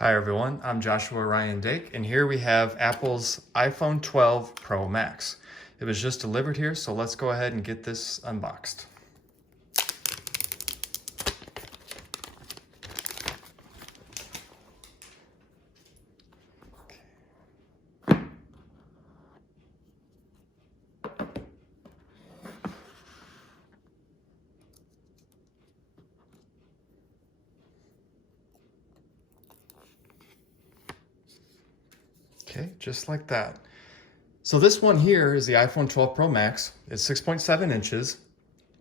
Hi everyone, I'm Joshua Ryan Dake, and here we have Apple's iPhone 12 Pro Max. It was just delivered here, so let's go ahead and get this unboxed. Okay, just like that. So this one here is the iPhone 12 Pro Max. It's 6.7 inches.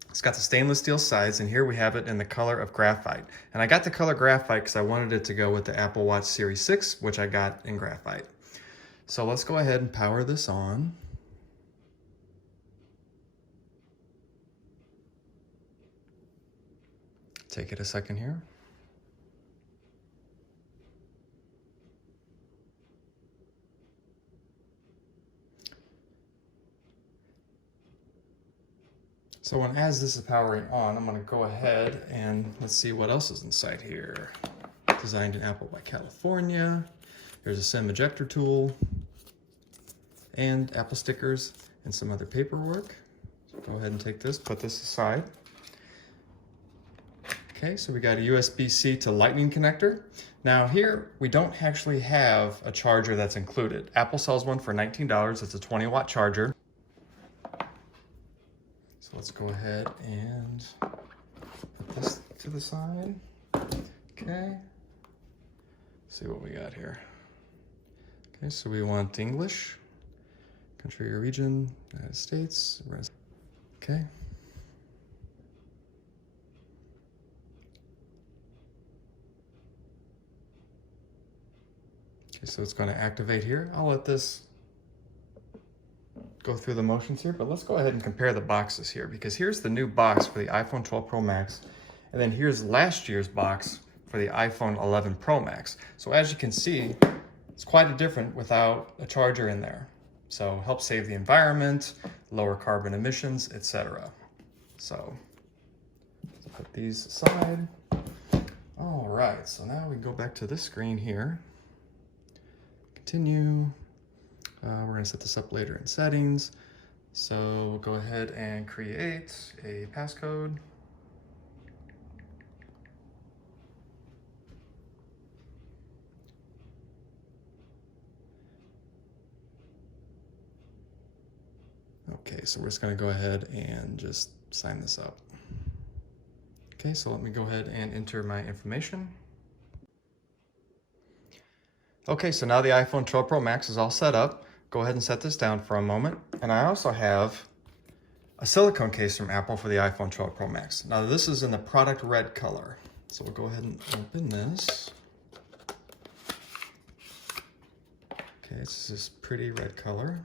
It's got the stainless steel sides, and here we have it in the color of graphite. And I got the color graphite because I wanted it to go with the Apple Watch Series 6, which I got in graphite. So let's go ahead and power this on. Take it a second here. So as this is powering on, I'm going to go ahead and let's see what else is inside here. Designed in Apple by California. There's a SIM ejector tool and Apple stickers and some other paperwork. So go ahead and take this, put this aside. Okay, so we got a USB-C to Lightning connector. Now here, we don't actually have a charger that's included. Apple sells one for $19. It's a 20-watt charger. So let's go ahead and put this to the side. Okay. See what we got here. Okay, so we want English, country or region, United States. Okay. Okay, so it's going to activate here. I'll let this go through the motions here, but let's go ahead and compare the boxes here, because here's the new box for the iPhone 12 Pro Max, and then here's last year's box for the iPhone 11 Pro Max. So as you can see, it's quite a different without a charger in there. So helps save the environment, lower carbon emissions, etc. So let's put these aside. All right, so now we go back to this screen here. Continue. We're going to set this up later in settings. So we'll go ahead and create a passcode. Okay, so we're just going to go ahead and just sign this up. Okay, so let me go ahead and enter my information. Okay, so now the iPhone 12 Pro Max is all set up. Go ahead and set this down for a moment. And I also have a silicone case from Apple for the iPhone 12 Pro Max. Now this is in the product red color. So we'll go ahead and open this. Okay, it's this pretty red color.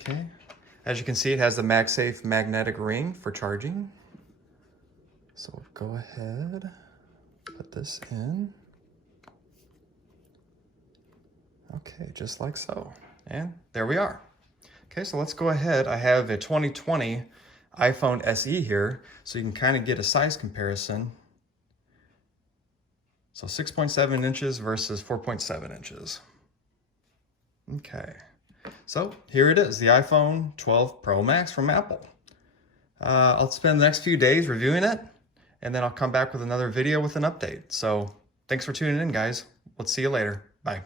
Okay, as you can see, it has the MagSafe magnetic ring for charging. So we'll go ahead, put this in. Okay, just like so. And there we are. Okay, so let's go ahead. I have a 2020 iPhone SE here, so you can kind of get a size comparison. So 6.7 inches versus 4.7 inches. Okay, so here it is, the iPhone 12 Pro Max from Apple. I'll spend the next few days reviewing it, and then I'll come back with another video with an update. So thanks for tuning in, guys. We'll see you later. Bye.